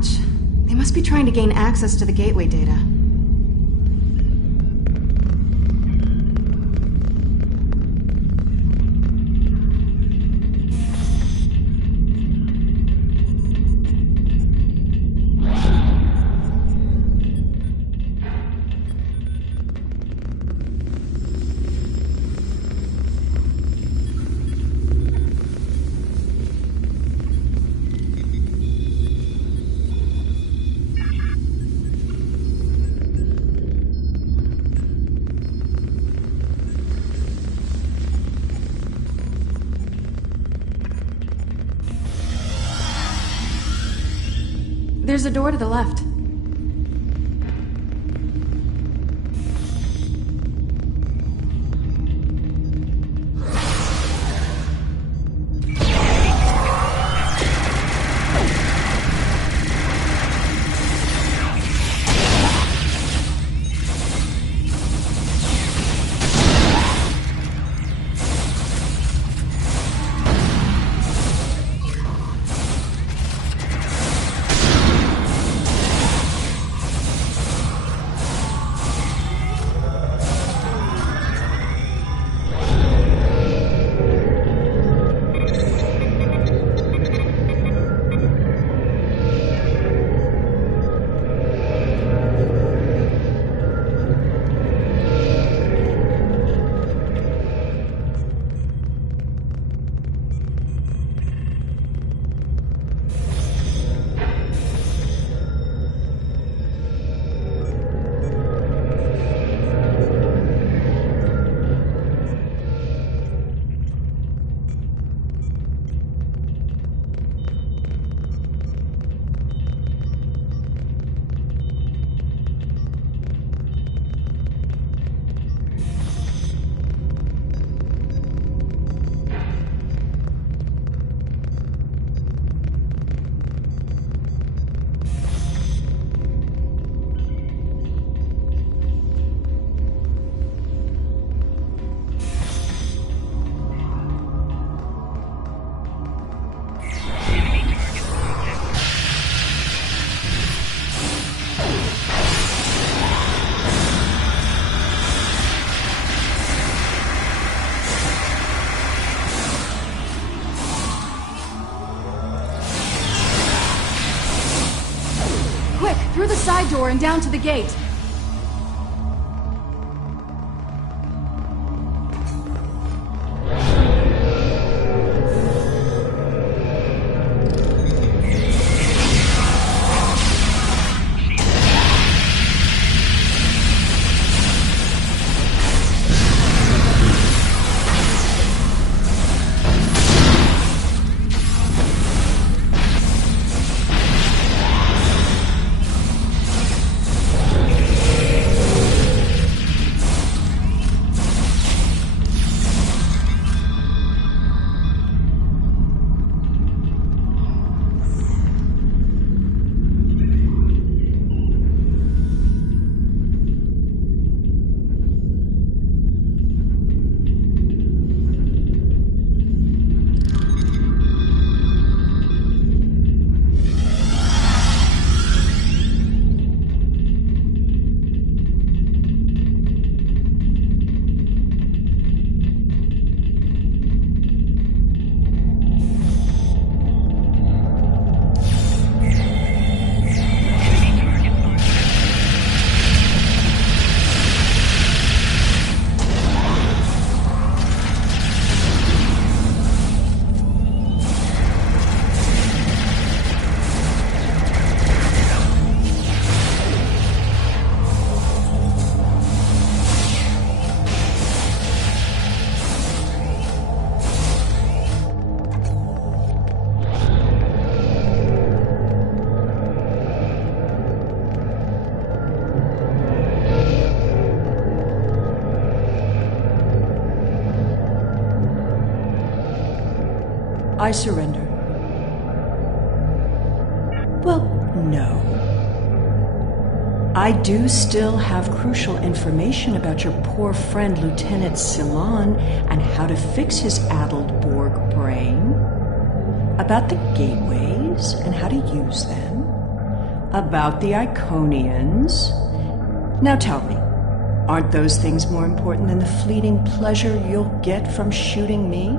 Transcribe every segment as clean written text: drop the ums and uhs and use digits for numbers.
much. They must be trying to gain access to the gateway data. There's a door to the left. Through the side door and down to the gate. I surrender. Well, no. I do still have crucial information about your poor friend Lieutenant Ceylon and how to fix his addled Borg brain, about the gateways and how to use them, About the Iconians. Now tell me, aren't those things more important than the fleeting pleasure you'll get from shooting me?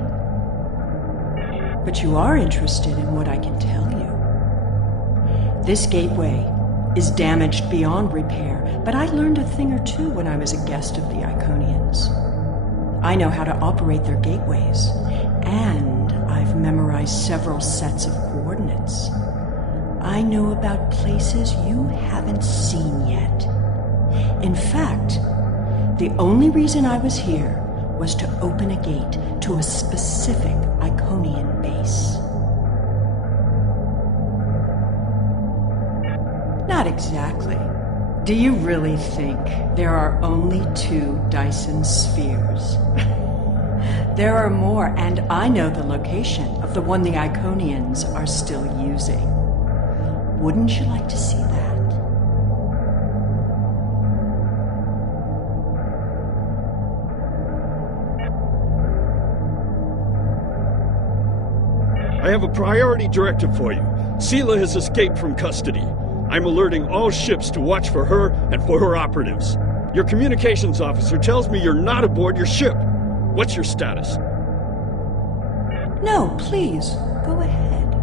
But you are interested in what I can tell you. This gateway is damaged beyond repair, but I learned a thing or two when I was a guest of the Iconians. I know how to operate their gateways, and I've memorized several sets of coordinates. I know about places you haven't seen yet. In fact, the only reason I was here was to open a gate to a specific Iconian base. Not exactly. Do you really think there are only 2 Dyson spheres? There are more, and I know the location of the one the Iconians are still using. Wouldn't you like to see that? I have a priority directive for you. Sela has escaped from custody. I'm alerting all ships to watch for her and for her operatives. Your communications officer tells me you're not aboard your ship. What's your status? No, please, go ahead.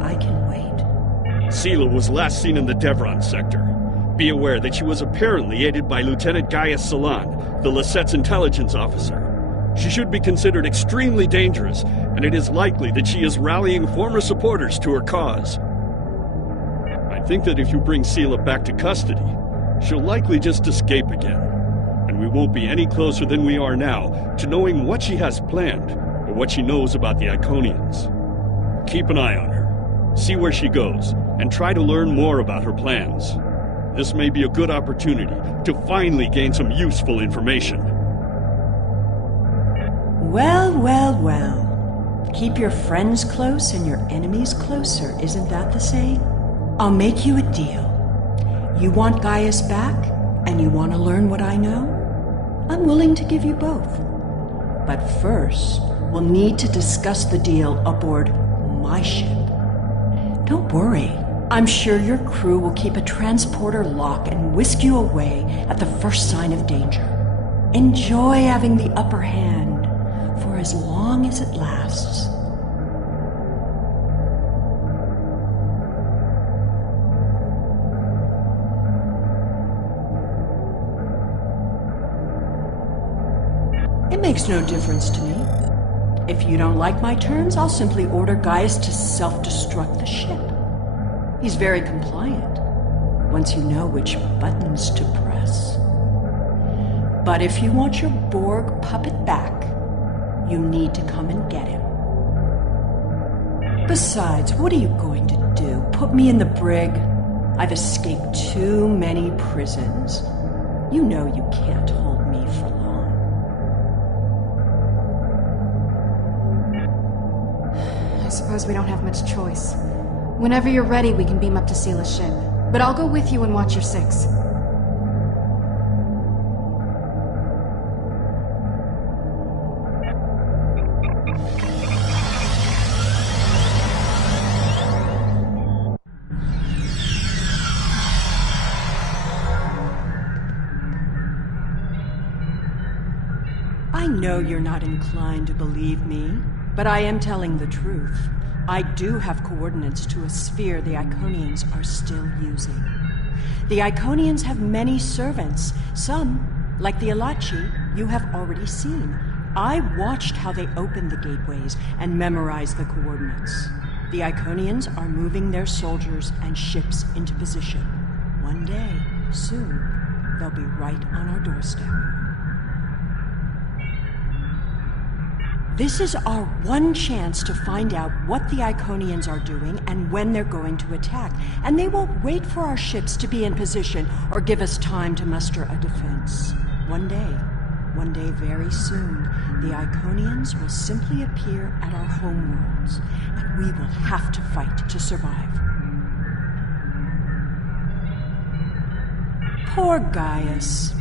I can wait. Sela was last seen in the Devron sector. Be aware that she was apparently aided by Lieutenant Gaius Salan, the Lasette's intelligence officer. She should be considered extremely dangerous, and it is likely that she is rallying former supporters to her cause. I think that if you bring Sela back to custody, she'll likely just escape again, and we won't be any closer than we are now to knowing what she has planned or what she knows about the Iconians. Keep an eye on her, see where she goes, and try to learn more about her plans. This may be a good opportunity to finally gain some useful information. Well, well, well. Keep your friends close and your enemies closer, isn't that the saying? I'll make you a deal. You want Gaius back, and you want to learn what I know? I'm willing to give you both. But first, we'll need to discuss the deal aboard my ship. Don't worry. I'm sure your crew will keep a transporter lock and whisk you away at the first sign of danger. Enjoy having the upper hand for as long as it lasts. It makes no difference to me. If you don't like my terms, I'll simply order Gaius to self-destruct the ship. He's very compliant, once you know which buttons to press. But if you want your Borg puppet back, you need to come and get him. Besides, what are you going to do? Put me in the brig? I've escaped too many prisons. You know you can't hold me for long. I suppose we don't have much choice. Whenever you're ready, we can beam up to Sela's ship. But I'll go with you and watch your 6. I know you're not inclined to believe me, but I am telling the truth. I do have coordinates to a sphere the Iconians are still using. The Iconians have many servants. Some, like the Alachi, you have already seen. I watched how they opened the gateways and memorized the coordinates. The Iconians are moving their soldiers and ships into position. One day, soon, they'll be right on our doorstep. This is our one chance to find out what the Iconians are doing and when they're going to attack. And they won't wait for our ships to be in position or give us time to muster a defense. One day very soon, the Iconians will simply appear at our homeworlds, and we will have to fight to survive. Poor Gaius.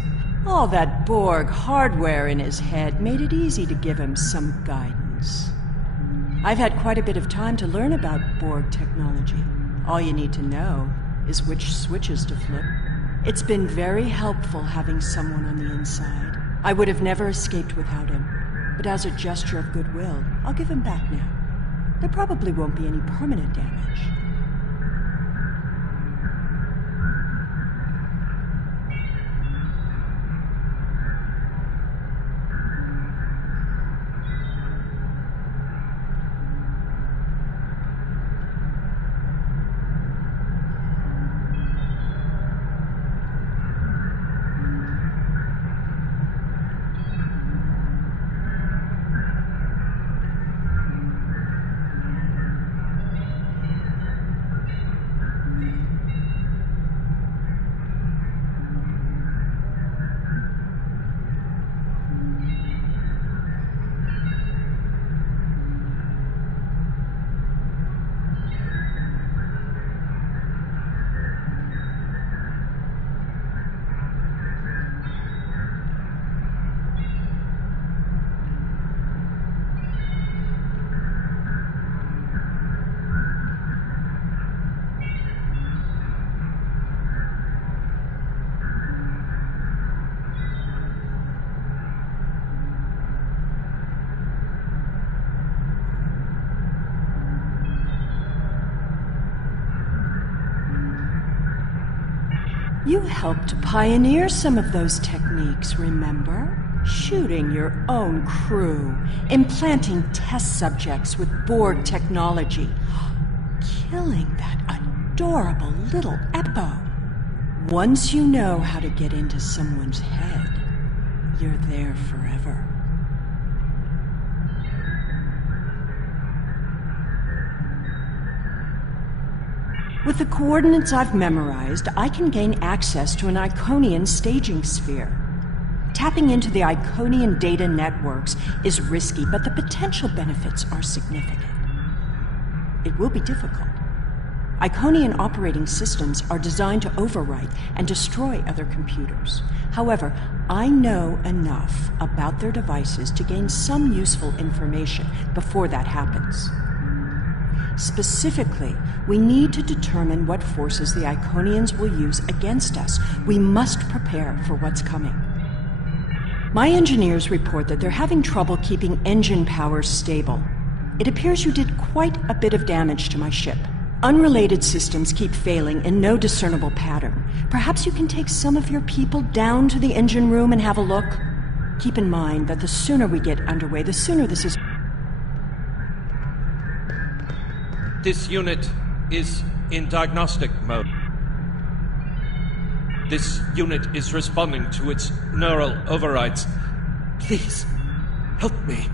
All that Borg hardware in his head made it easy to give him some guidance. I've had quite a bit of time to learn about Borg technology. All you need to know is which switches to flip. It's been very helpful having someone on the inside. I would have never escaped without him, but as a gesture of goodwill, I'll give him back now. There probably won't be any permanent damage. You helped to pioneer some of those techniques, remember? Shooting your own crew, implanting test subjects with Borg technology, killing that adorable little Eppo. Once you know how to get into someone's head, you're there forever. With the coordinates I've memorized, I can gain access to an Iconian staging sphere. Tapping into the Iconian data networks is risky, but the potential benefits are significant. It will be difficult. Iconian operating systems are designed to overwrite and destroy other computers. However, I know enough about their devices to gain some useful information before that happens. Specifically, we need to determine what forces the Iconians will use against us. We must prepare for what's coming. My engineers report that they're having trouble keeping engine power stable. It appears you did quite a bit of damage to my ship. Unrelated systems keep failing in no discernible pattern. Perhaps you can take some of your people down to the engine room and have a look? Keep in mind that the sooner we get underway, the sooner this is... This unit is in diagnostic mode. This unit is responding to its neural overrides. Please, help me.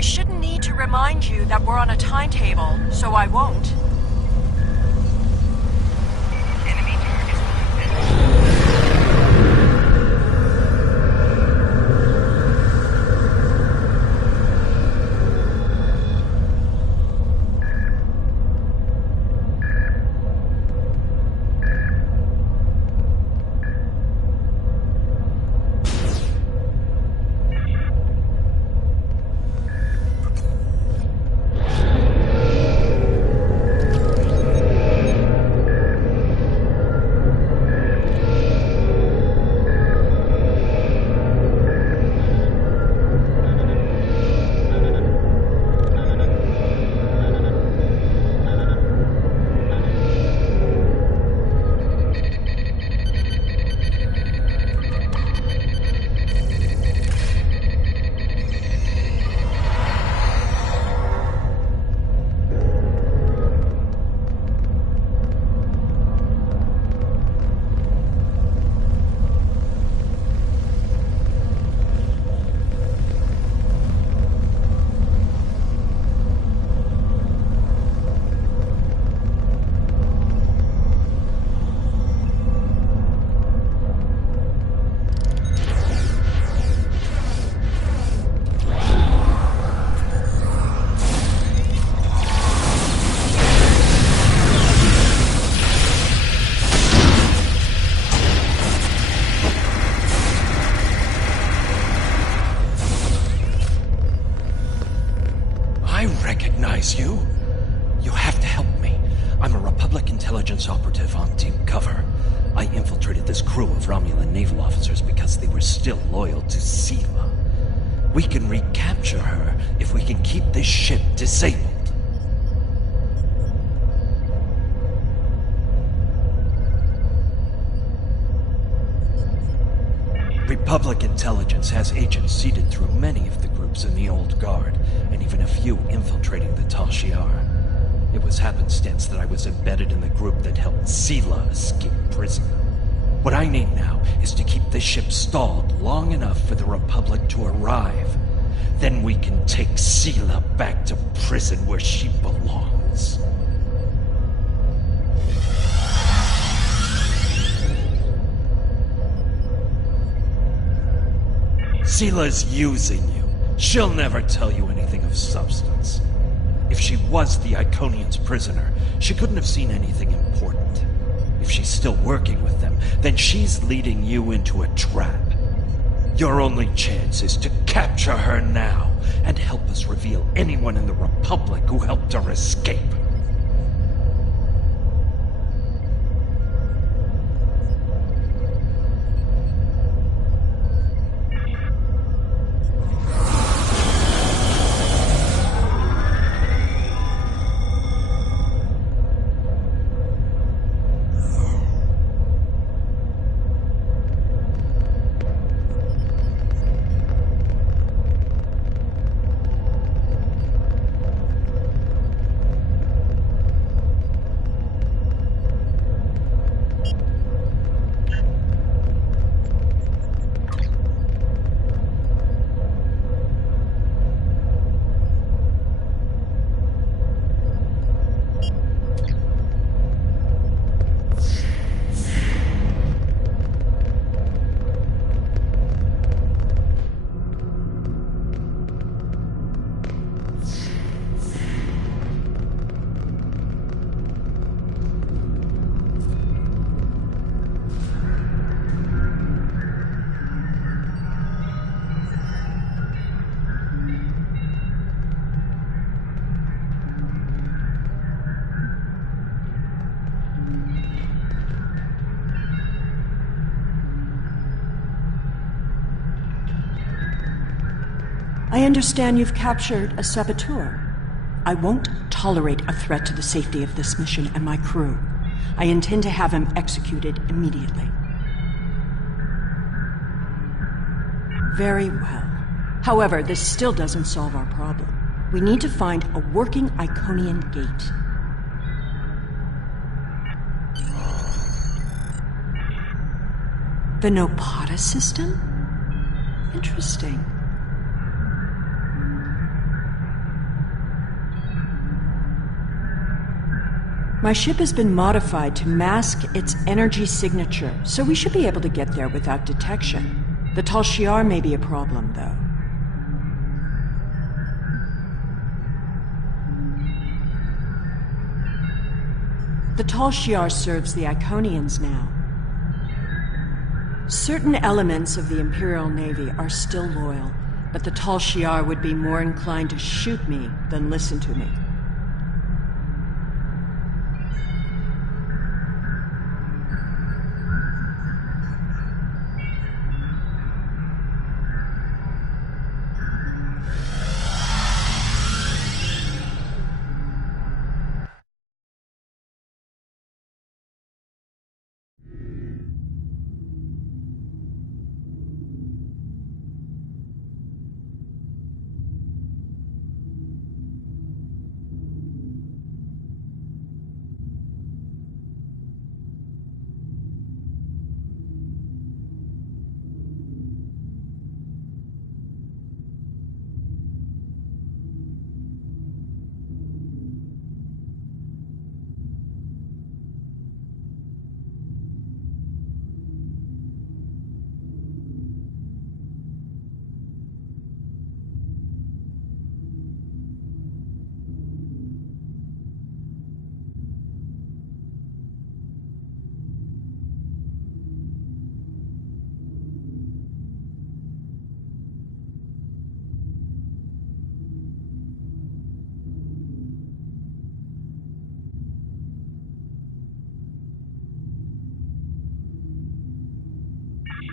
I shouldn't need to remind you that we're on a timetable, so I won't. You? You have to help me. I'm a Republic intelligence operative on Team Cover. I infiltrated this crew of Romulan naval officers because they were still loyal to Sela. We can recapture her if we can keep this ship disabled. Republic intelligence has agents seeded through many of the groups in the Old Guard, and even a few infiltrating the Tal Shiar. It was happenstance that I was embedded in the group that helped Sela escape prison. What I need now is to keep this ship stalled long enough for the Republic to arrive. Then we can take Sela back to prison where she belongs. Sela's using you. She'll never tell you anything of substance. If she was the Iconian's prisoner, she couldn't have seen anything important. If she's still working with them, then she's leading you into a trap. Your only chance is to capture her now and help us reveal anyone in the Republic who helped her escape. I understand you've captured a saboteur. I won't tolerate a threat to the safety of this mission and my crew. I intend to have him executed immediately. Very well. However, this still doesn't solve our problem. We need to find a working Iconian gate. The Nopata system? Interesting. My ship has been modified to mask its energy signature, so we should be able to get there without detection. The Tal Shiar may be a problem, though. The Tal Shiar serves the Iconians now. Certain elements of the Imperial Navy are still loyal, but the Tal Shiar would be more inclined to shoot me than listen to me.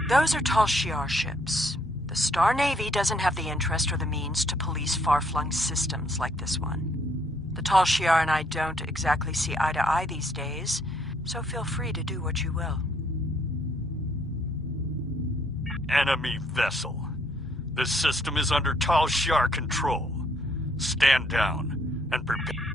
Those are Tal Shiar ships. The Star Navy doesn't have the interest or the means to police far-flung systems like this one. The Tal Shiar and I don't exactly see eye to eye these days, so feel free to do what you will. Enemy vessel. This system is under Tal Shiar control. Stand down and prepare.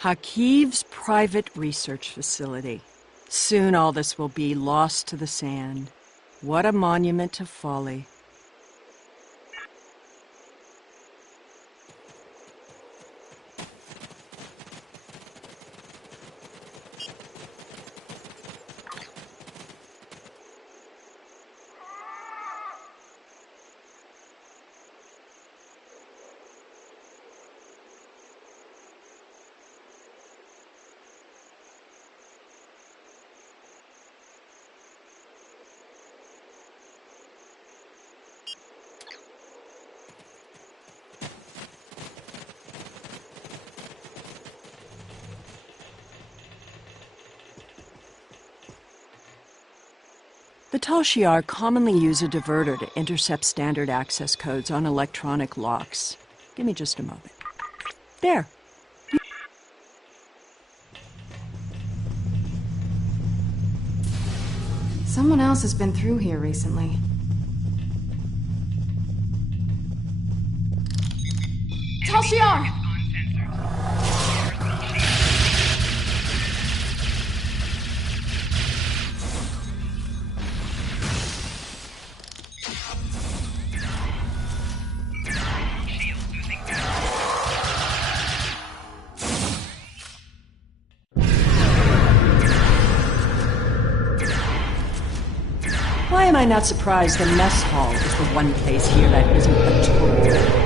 Hakiv's private research facility. Soon all this will be lost to the sand. What a monument to folly. The Tal Shiar commonly use a diverter to intercept standard access codes on electronic locks. Give me just a moment. There. Someone else has been through here recently. Tal Shiar! Why am I not surprised the mess hall is the one place here that isn't a total?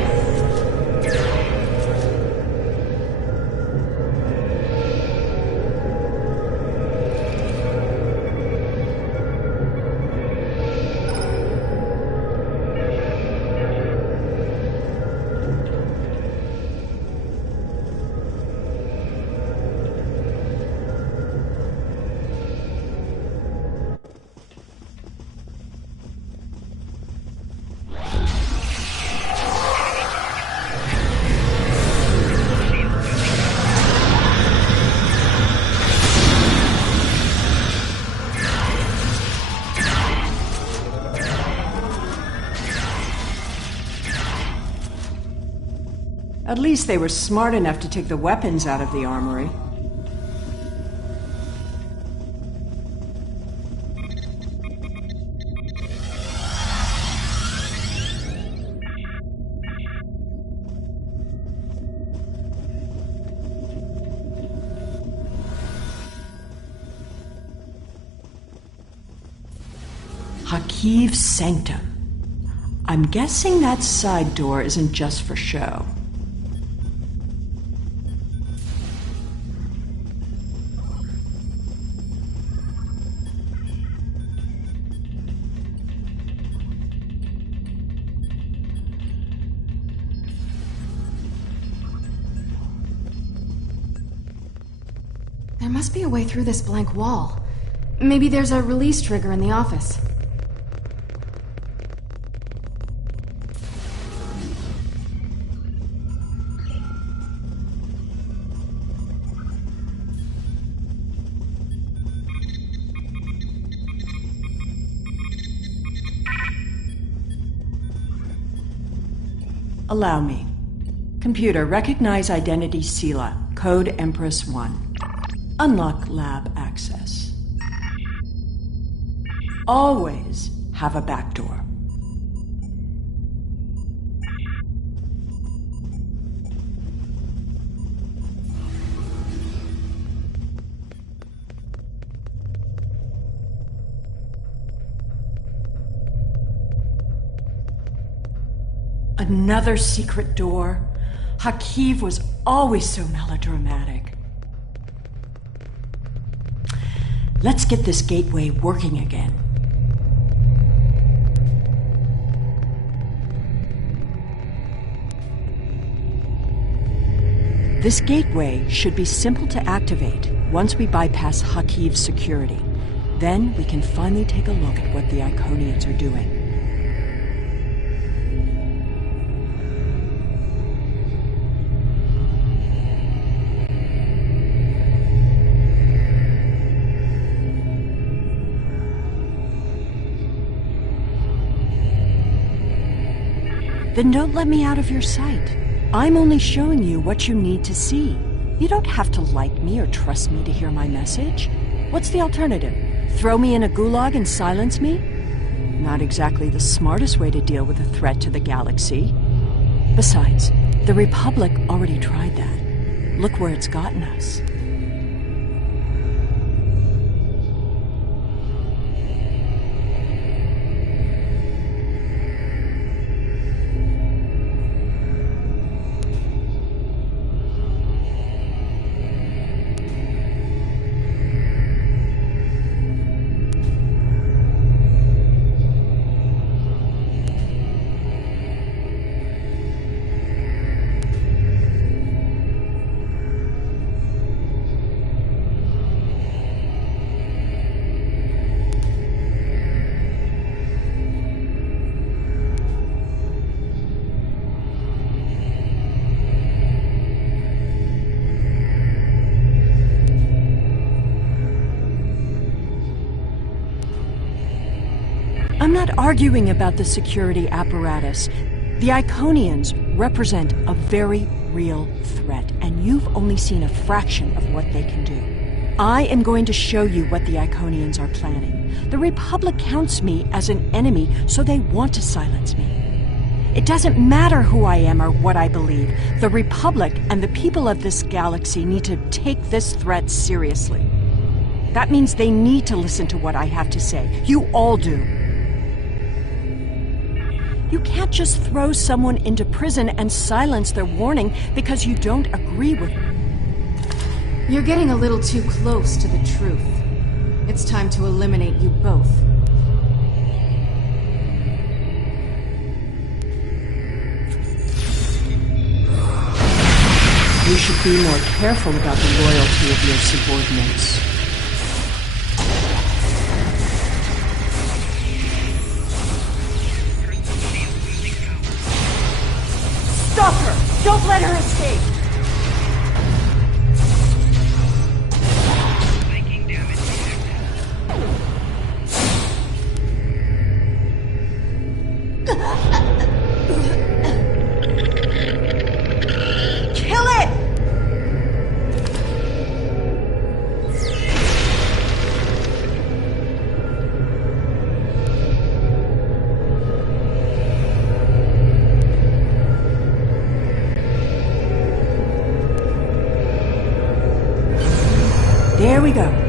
At least they were smart enough to take the weapons out of the armory. Hakiv's sanctum. I'm guessing that side door isn't just for show. There must be a way through this blank wall. Maybe there's a release trigger in the office. Allow me. Computer, recognize identity Sela, code Empress 1. Unlock lab access. Always have a backdoor. Another secret door. Hakiv was always so melodramatic. Let's get this gateway working again. This gateway should be simple to activate once we bypass Hakiv's security. Then we can finally take a look at what the Iconians are doing. Then don't let me out of your sight. I'm only showing you what you need to see. You don't have to like me or trust me to hear my message. What's the alternative? Throw me in a gulag and silence me? Not exactly the smartest way to deal with a threat to the galaxy. Besides, the Republic already tried that. Look where it's gotten us. I'm not arguing about the security apparatus. The Iconians represent a very real threat, and you've only seen a fraction of what they can do. I am going to show you what the Iconians are planning. The Republic counts me as an enemy, so they want to silence me. It doesn't matter who I am or what I believe. The Republic and the people of this galaxy need to take this threat seriously. That means they need to listen to what I have to say. You all do. You can't just throw someone into prison and silence their warning because you don't agree with it. You're getting a little too close to the truth. It's time to eliminate you both. You should be more careful about the loyalty of your subordinates. Stop her! Don't let her escape! Kill it! There we go.